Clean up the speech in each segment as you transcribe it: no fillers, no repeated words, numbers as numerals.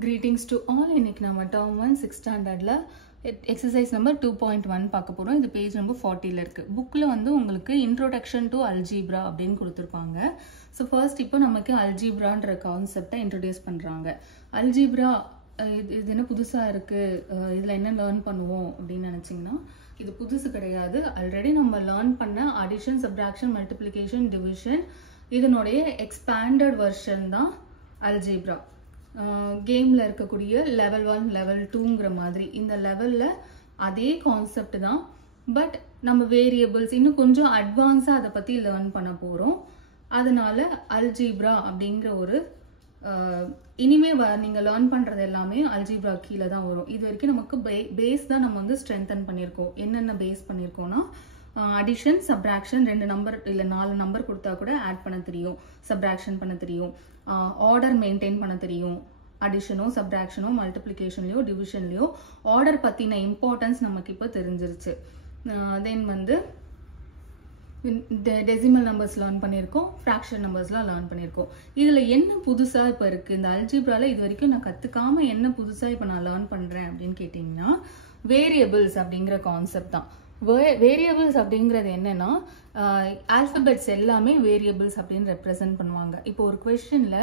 Greetings to all. இன்னைக்கு நம்ம term 1 6th standardல exercise number 2.1 பார்க்க போறோம். இது பேஜ் நம்பர் 40ல இருக்கு. புக்ல வந்து உங்களுக்கு introduction to algebra அப்படினு கொடுத்திருப்பாங்க. So first இப்போ நமக்கு algebraன்ற கான்செப்டை இன்ட்ரோ듀ஸ் பண்றாங்க. algebra இது என்ன புதுசா இருக்கு, இதுல என்ன லேர்ன் பண்ணுவோம் அப்படின்னு நினைச்சீங்கன்னா இது புதுசு கிடையாது. ஆல்ரெடி நம்ம லேர்ன் பண்ண addition, subtraction, multiplication, division இதனுடைய expanded version தான் algebra. கேம்ல இருக்கக்கூடிய லெவல் 1 லெவல் 2ங்கற மாதிரி இந்த லெவல்ல அதே கான்செப்ட் தான். பட் நம்ம வேரியபிள்ஸ் இன்னும் கொஞ்சம் அட்வான்ஸா அதை பத்தி லேர்ன் பண்ண போறோம். அதனால அல்ஜீப்ரா அப்படிங்கிற ஒரு இனிமே நீங்க லேர்ன் பண்றது எல்லாமே அல்ஜீப்ரா கீழே தான் வரும். இது வரைக்கும் நமக்கு பேஸ் தான் நம்ம வந்து ஸ்ட்ரென்தன் பண்ணியிருக்கோம். என்னென்ன பேஸ் பண்ணியிருக்கோம்னா அடிஷன், சப்ராக்ஷன், 2 நம்பர் இல்லை 4 நம்பர் கொடுத்தா கூட ஆட் பண்ண தெரியும், சப்ராக்ஷன் பண்ண தெரியும், ஆர்டர் மெயின்டைன் பண்ண தெரியும். அடிஷனோ சப்ராக்ஷனோ மல்டிப்ளிகேஷன்லையோ டிவிஷன்லையோ ஆர்டர் பற்றின இம்பார்ட்டன்ஸ் நமக்கு இப்போ தெரிஞ்சிருச்சு. தென் வந்து டெசிமல் நம்பர்ஸ் லேர்ன் பண்ணியிருக்கோம், ஃப்ராக்ஷன் நம்பர்ஸ்லாம் லேர்ன் பண்ணியிருக்கோம். இதில் என்ன புதுசாக இப்போ இருக்குது இந்த அல்ஜீப்ரால இது வரைக்கும் நான் கற்றுக்காமல் என்ன புதுசாக இப்போ நான் லேர்ன் பண்ணுறேன் அப்படின்னு கேட்டிங்கன்னா வேரியபிள்ஸ் அப்படிங்கிற கான்செப்ட் தான். வேரியபிள்ஸ் அப்படிங்கிறது என்னன்னா ஆல்பபெட்ஸ் எல்லாமே வேரியபிள்ஸ் அப்படின்னு ரெப்ரசன்ட் பண்ணுவாங்க. இப்போ ஒரு கொஸ்டின்ல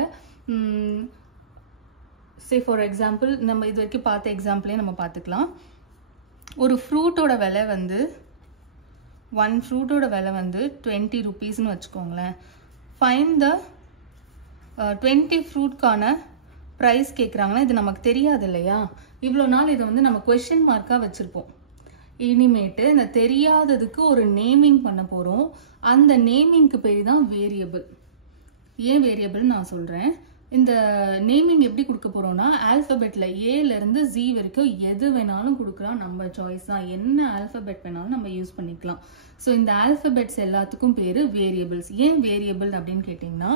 சே ஃபார் எக்ஸாம்பிள் நம்ம இது வரைக்கும் பார்த்த எக்ஸாம்பிளே நம்ம பார்த்துக்கலாம். ஒரு ஃப்ரூட்டோட விலை வந்து 1 ஃப்ரூட்டோட விலை வந்து 20 ருபீஸ்னு வச்சுக்கோங்களேன். ஃபைண்ட் த 20 ஃப்ரூட்கான ப்ரைஸ் கேட்குறாங்கன்னா இது நமக்கு தெரியாது இல்லையா. இவ்வளோ நாள் இதை வந்து நம்ம கொஸ்டின் மார்க்காக வச்சுருப்போம். இனிமேட்டு இந்த தெரியாததுக்கு ஒரு நேமிங் பண்ண போகிறோம். அந்த நேமிங்க்கு பேர் தான் வேரியபிள். ஏன் வேரியபிள் நான் சொல்கிறேன். இந்த நேமிங் எப்படி கொடுக்க போகிறோம்னா ஆல்ஃபபெட்டில் ஏலேருந்து ஜி வரைக்கும் எது வேணாலும் கொடுக்கலாம், நம்ம சாய்ஸ் தான். என்ன ஆல்ஃபபெட் வேணாலும் நம்ம யூஸ் பண்ணிக்கலாம். ஸோ இந்த ஆல்ஃபபெட்ஸ் எல்லாத்துக்கும் பேர் வேரியபிள்ஸ். ஏன் வேரியபிள் அப்படின்னு கேட்டிங்கன்னா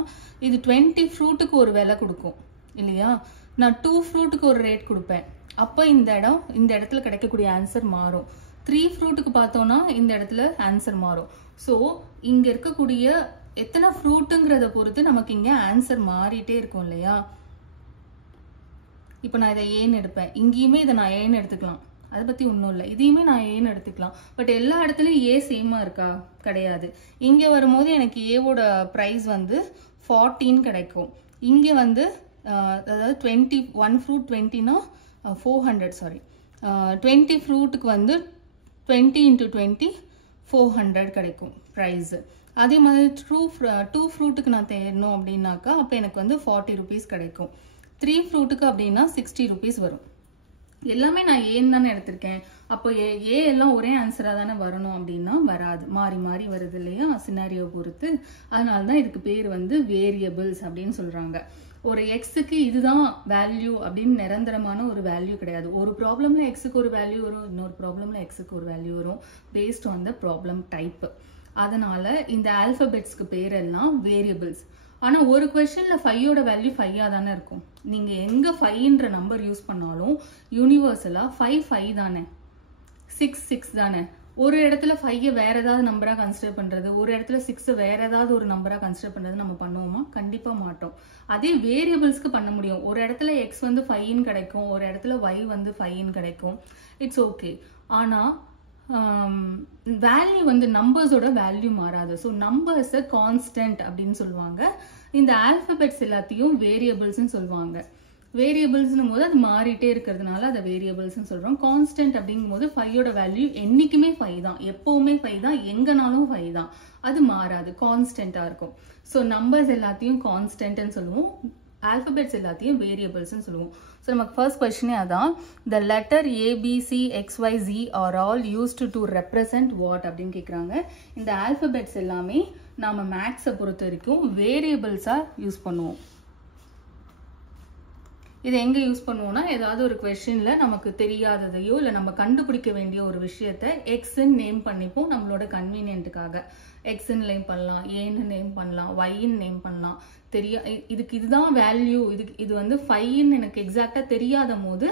இது 20 ஃப்ரூட்டுக்கு ஒரு விலை கொடுக்கும் இல்லையா. நான் 2 ஃப்ரூட்டுக்கு ஒரு ரேட் கொடுப்பேன். அப்போ இந்த இடத்துல கிடைக்கக்கூடிய ஆன்சர் மாறும். 3 ஃப்ரூட்டுக்கு பார்த்தோம்னா இந்த இடத்துல ஆன்சர் மாறும். ஸோ இங்கே இருக்கக்கூடிய எத்தனை ஃப்ரூட்டுங்கிறத பொறுத்து நமக்கு இங்கே ஆன்சர் மாறிட்டே இருக்கும் இல்லையா. இப்போ நான் இதை ஏன்னு எடுப்பேன், இங்கேயுமே இதை நான் ஏன்னு எடுத்துக்கலாம், அதை பற்றி ஒன்றும் இல்லை. இதையுமே நான் ஏன்னு எடுத்துக்கலாம். பட் எல்லா இடத்துலையும் ஏ சேமாக இருக்கா? கிடையாது. இங்கே வரும்போது எனக்கு ஏவோட ப்ரைஸ் வந்து 14 கிடைக்கும். இங்கே வந்து அதாவது 21 ஃப்ரூட் 20னா 400 சாரி 20 ஃப்ரூட்டுக்கு வந்து 20 × 20 400 கிடைக்கும் ப்ரைஸு. அதே மாதிரி 2 ஃப்ரூட்டுக்கு நான் தேடணும் அப்படின்னாக்கா அப்போ எனக்கு வந்து 40 ருபீஸ் கிடைக்கும். 3 ஃப்ரூட்டுக்கு அப்படின்னா 60 ருபீஸ் வரும். எல்லாமே நான் ஏன்னு தானே எடுத்திருக்கேன். அப்போ ஏ எல்லாம் ஒரே ஆன்சராக தானே வரணும் அப்படின்னா வராது, மாறி மாறி வருது இல்லையா சினாரியோ பொறுத்து. அதனால தான் இதுக்கு பேர் வந்து வேரியபிள்ஸ் அப்படின்னு சொல்கிறாங்க. ஒரு எக்ஸுக்கு இதுதான் வேல்யூ அப்படின்னு நிரந்தரமான ஒரு வேல்யூ கிடையாது. ஒரு ப்ராப்ளம்ல எக்ஸுக்கு ஒரு வேல்யூ வரும், இன்னொரு ப்ராப்ளம்ல எக்ஸுக்கு ஒரு வேல்யூ வரும், based on the problem type. அதனால இந்த ஆல்பபெட்ஸ்க்கு பேர் எல்லாம் வேரியபிள்ஸ். ஆனால் ஒரு கொஸ்டின்ல 5யோட வேல்யூ 5ஆ தானே இருக்கும். நீங்க எங்க 5ன்ற நம்பர் யூஸ் பண்ணாலும் யூனிவர்சலா 5 தானே, 6 தானே. ஒரு இடத்துல 5 வேற ஏதாவது நம்பரா கன்சிடர் பண்றது, ஒரு இடத்துல 6 வேற ஏதாவது ஒரு நம்பரா கன்சிடர் பண்றது நம்ம பண்ணுவோமா? கண்டிப்பா மாட்டோம். அதே வேரியபிள்ஸ்க்கு பண்ண முடியும். ஒரு இடத்துல x வந்து 5ன்னு கிடைக்கும், ஒரு இடத்துல y வந்து 5ன்னு கிடைக்கும். It's okay. ஆனா வேல்யூ வந்து நம்பர்ஸோட வேல்யூ மாறாது. ஸோ நம்பர்ஸ் கான்ஸ்டன்ட் அப்படின்னு சொல்லுவாங்க. இந்த ஆல்பபெட்ஸ் எல்லாத்தையும் வேரியபிள்ஸ்ன்னு சொல்லுவாங்க. வேரியபிள்ஸ்னும் போது அது மாறிட்டே இருக்கிறதுனால அதை வேரியபிள்ஸ்ன்னு சொல்றோம். கான்ஸ்டன்ட் அப்படிங்கும் போது 5யோட வேல்யூ என்னைக்குமே 5 தான், எப்பவுமே 5 தான், எங்கனாலும் 5 தான், அது மாறாது, கான்ஸ்டன்டா இருக்கும். ஸோ நம்பர்ஸ் எல்லாத்தையும் கான்ஸ்டன்ட்னு சொல்லுவோம், ஆல்பபெட்ஸ் எல்லாத்தையும் வேரியபிள்ஸ்ன்னு சொல்லுவோம். ஸோ நமக்கு ஃபர்ஸ்ட் கொஸ்டினே அதான். The letter ABCXYZ are all used to represent what அப்படின்னு கேட்குறாங்க. இந்த ஆல்பபெட்ஸ் எல்லாமே நாம மேக்ஸை பொறுத்த வரைக்கும் வேரியபிள்ஸா யூஸ் பண்ணுவோம். இதை எங்க யூஸ் பண்ணுவோம்னா ஏதாவது ஒரு கொஸ்டின்ல நமக்கு தெரியாததையோ இல்லை நம்ம கண்டுபிடிக்க வேண்டிய ஒரு விஷயத்த எக்ஸ்ன்னு நேம் பண்ணிப்போம் நம்மளோட கன்வீனியன்ட்டுக்காக. எக்ஸ்ன்னு நேம் பண்ணலாம், ஏன்னு நேம் பண்ணலாம், ஒய்ன்னு நேம் பண்ணலாம். இதுதான் வேல்யூ, இது வந்து 5ன்னு எனக்கு எக்ஸாக்டா தெரியாத போது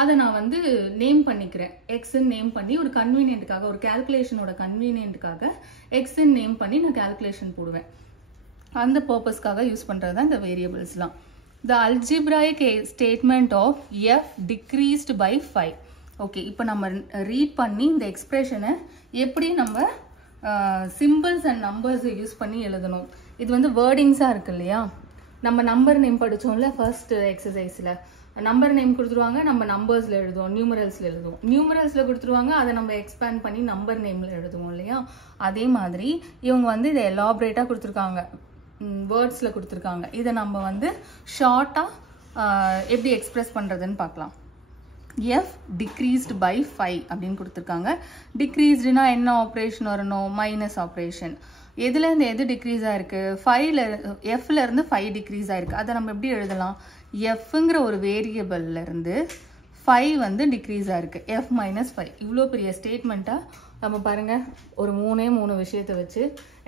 அதை நான் வந்து நேம் பண்ணிக்கிறேன். எக்ஸ்ன்னு நேம் பண்ணி ஒரு கன்வீனியன்ட்டுக்காக, ஒரு கால்குலேஷனோட கன்வீனியன்ட்டுக்காக எக்ஸ்ன்னு நேம் பண்ணி நான் கால்குலேஷன் போடுவேன். அந்த பர்பஸ்க்காக யூஸ் பண்றது தான் இந்த வேரியபிள்ஸ்லாம். the algebraic statement of f decreased by 5. okay இப்போ நம்ம ரீட் பண்ணி இந்த எக்ஸ்பிரஷனை எப்படி நம்ம symbols and numbers யூஸ் பண்ணி எழுதணும். இது வந்து வேர்டிங்ஸா இருக்கு இல்லையா? நம்ம நம்பர் நேம் படிச்சோம்ல ஃபர்ஸ்ட் எக்ஸசைஸ்ல. நம்பர் நேம் கொடுத்துருவாங்க, நம்ம நம்பர்ஸ்ல எழுதுவோம், நியூமரல்ஸ்ல எழுதுவோம். நியூமரல்ஸ்ல கொடுத்துருவாங்க, அதை நம்ம எக்ஸ்பேண்ட் பண்ணி நம்பர் நேம்ல எழுதுவோம் இல்லையா? அதே மாதிரி இவங்க வந்து இதை எலாபரேட்டா கொடுத்துருக்காங்க, வேர்ட்ஸ்ல கொடுத்துருக்காங்க. இதை நம்ம வந்து ஷார்ட்டா எப்படி எக்ஸ்பிரஸ் பண்றதுன்னு பார்க்கலாம். f decreased by 5 அப்படின்னு கொடுத்துருக்காங்க. டிக்ரீஸ்டுனா என்ன ஆப்ரேஷன் வரணும்? Minus operation. எதுல இருந்து எது டிக்ரீஸ் ஆயிருக்கு? 5ல fல இருந்து 5 டிக்ரீஸ் ஆயிருக்கு. அதை நம்ம எப்படி எழுதலாம்? fங்கிற ஒரு வேரியபிள்ல இருந்து 5 வந்து டிக்ரீஸ் ஆயிருக்கு. f minus 5. இவ்வளோ பெரிய ஸ்டேட்மெண்ட்டா நம்ம பாருங்க, ஒரு மூணு விஷயத்தை வச்சு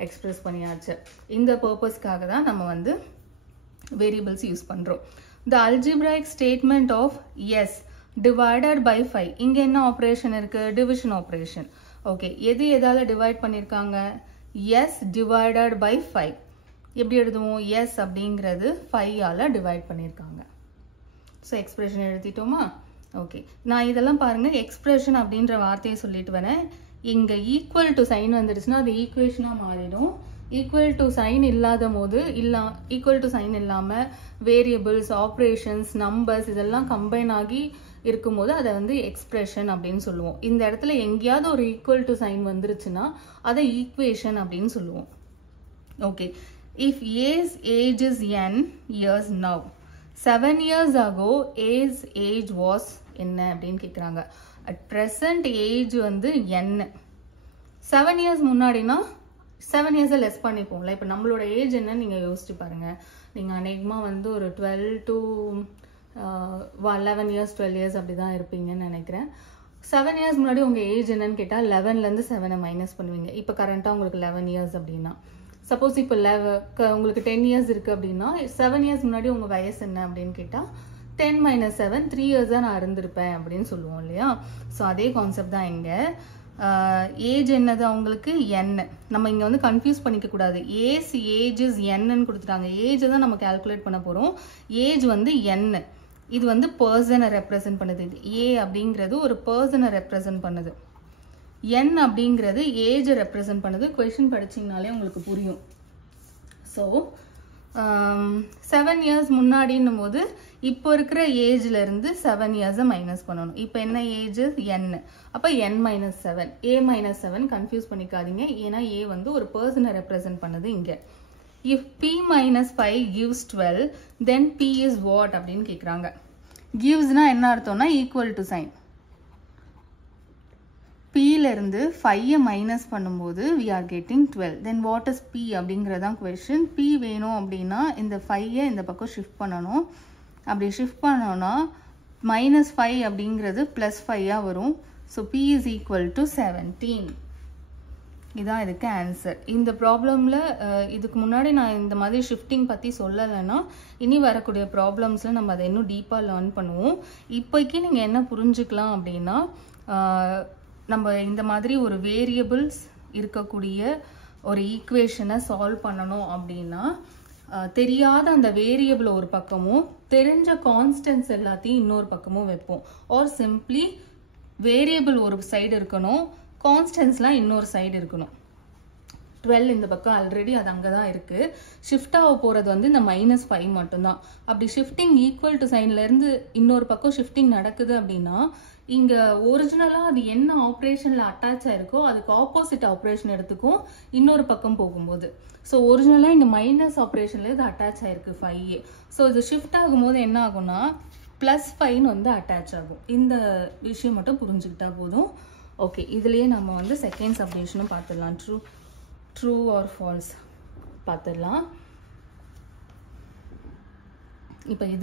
எக்ஸ்பிரஸ் பண்ணியாச்சு. இந்த பர்பஸ்க்காக தான் நம்ம வந்து வேரியபிள்ஸ் யூஸ் பண்றோம். the algebraic statement of s divided by 5. இங்க என்ன ஆபரேஷன் இருக்கு? Division operation. ஓகே, எது எதால டிவைட் பண்ணிருக்காங்க? s divided by 5. எப்படி எழுதுவோம்? s அப்படிங்கிறது 5 ஆல டிவைட் பண்ணிருக்காங்க. So expression எழுதிட்டோமா? ஓகே, நான் இதெல்லாம் பாருங்க எக்ஸ்பிரஷன் அப்படின்ற வார்த்தையை சொல்லிட்டு வரேன். இங்க ஈக்குவல் டு சைன் வந்துருச்சுன்னா அது ஈக்குவேஷனா மாறிடும். ஈக்குவல் டு சைன் இல்லாத போது ஈக்குவல் டு சைன் இல்லாம வேரியபிள்ஸ், ஆப்ரேஷன்ஸ், நம்பர்ஸ் இதெல்லாம் கம்பைன் ஆகி இருக்கும்போது அதை வந்து எக்ஸ்பிரஷன் அப்படின்னு சொல்லுவோம். இந்த இடத்துல எங்கேயாவது ஒரு ஈக்குவல் டு சைன் வந்துருச்சுன்னா அதை ஈக்குவேஷன் அப்படின்னு சொல்லுவோம். Okay, if A's age is n years now, 7 years ago A's age was என்ன அப்படின்னு கேட்குறாங்க. at present age வந்து n. 7 years முன்னாடினா 7 years லெஸ் பண்ணிப்போம்ல. இப்போ நம்மளோட ஏஜ் என்னன்னு நீங்க யோசிச்சு பாருங்க. நீங்க அநேகமா வந்து ஒரு 12 to 11 years 12 years அப்படிதான் இருப்பீங்கன்னு நினைக்கிறேன். 7 years முன்னாடி உங்க ஏஜ் என்னன்னு கேட்டா 11ல இருந்து 7 மைனஸ் பண்ணுவீங்க. இப்போ கரண்டா உங்களுக்கு 11 years அப்படின்னா, சப்போஸ் இப்போ உங்களுக்கு 10 years இருக்கு அப்படின்னா 7 years முன்னாடி உங்க வயசு என்ன அப்படின்னு கேட்டா 10 minus 7 3 years தான் நான் இருந்திருப்பேன் அப்படின்னு சொல்லுவோம் இல்லையா? ஸோ அதே கான்செப்ட் தான் இங்க. ஏஜ் என்னது அவங்களுக்கு? n. நம்ம இங்க வந்து கன்ஃபியூஸ் பண்ணிக்க கூடாது. ஏஸ் ஏஜ் இஸ் n கொடுத்துட்டாங்க. ஏஜ் தான் நம்ம கால்குலேட் பண்ண போறோம். ஏஜ் வந்து n. இது வந்து பர்சனை ரெப்ரசென்ட் பண்ணுது. ஏ அப்படிங்கிறது ஒரு பர்சனை ரெப்ரசென்ட் பண்ணுது. n அப்படிங்கிறது ஏஜ் ரெப்ரசென்ட் பண்ணுது. क्वेश्चन படிச்சீங்கனாலே உங்களுக்கு புரியும். ஸோ 7 years முன்னாடின்னும் போது இப்போ இருக்கிற ஏஜ்ல இருந்து 7 years மைனஸ் பண்ணணும். இப்போ என்ன ஏஜ்? n. அப்ப n minus 7. a minus 7 confuse பண்ணிக்காதீங்க. ஏன்னா a வந்து ஒரு பர்சனை ரெப்ரசென்ட் பண்ணுது இங்க. if p minus 5 gives 12, then p is what அப்படின்னு கேக்குறாங்க. givesனா என்ன அர்த்தம்னா ஈக்குவல் டு சைன். p ல இருந்து 5 மைனஸ் பண்ணும்போது we are getting 12. then what is p அப்படிங்கறதான் question. p வேணும் அப்படின்னா இந்த 5 இந்த பக்கம் ஷிஃப்ட் பண்ணணும். அப்படி ஷிஃப்ட் பண்ணோம்னா -5 அப்படிங்கிறது +5 வரும். so p is equal to 17. இதான் இதுக்கு ஆன்சர். இந்த ப்ராப்ளம்ல இதுக்கு முன்னாடி நான் இந்த மாதிரி ஷிஃப்டிங் பத்தி சொல்லலைன்னா இனி வரக்கூடிய ப்ராப்ளம்ஸ்ல நம்ம அதை இன்னும் டீப்பா லேர்ன் பண்ணுவோம். இப்போக்கி நீங்க என்ன புரிஞ்சுக்கலாம் அப்படின்னா, நம்ம இந்த மாதிரி ஒரு வேரியபிள்ஸ் இருக்கக்கூடிய ஒரு ஈக்குவேஷனை சால்வ் பண்ணணும் அப்படின்னா தெரியாத அந்த வேரியபிள் ஒரு பக்கமும் தெரிஞ்ச கான்ஸ்டன்ட்ஸ் எல்லாத்தையும் இன்னொரு பக்கமும் வைப்போம். ஆர் சிம்பிளி வேரியபிள் ஒரு சைடு இருக்கணும், கான்ஸ்டன்ட்ஸ்லாம் இன்னொரு சைடு இருக்கணும். 12 இந்த பக்கம் ஆல்ரெடி அது அங்கதான் இருக்கு. ஷிஃப்ட் ஆக போறது வந்து இந்த -5 மட்டும்தான். அப்படி ஷிஃப்டிங் ஈக்குவல் டு சைன்ல இருந்து இன்னொரு பக்கம் ஷிஃப்டிங் நடக்குது அப்படின்னா இங்க ஒரிஜினலா அது என்ன ஆப்ரேஷன்ல அட்டாச் ஆயிருக்கோ அதுக்கு ஆப்போசிட் ஆப்ரேஷன் எடுத்துக்கும் இன்னொரு பக்கம் போகும்போது. ஸோ ஒரிஜினலா இங்க மைனஸ் ஆப்ரேஷன்ல இது அட்டாச் ஆயிருக்கு 5. ஸோ இது ஷிஃப்ட் ஆகும்போது என்ன ஆகும்னா +5 வந்து அட்டாச் ஆகும். இந்த விஷயம் மட்டும் புரிஞ்சுக்கிட்டா போதும். ஓகே, இதுலயே நம்ம வந்து செகண்ட் சப்டிவிஷனும் பார்த்துடலாம். ட்ரூ ஆர் ஃபால்ஸ் பார்த்துடலாம். இப்போ இது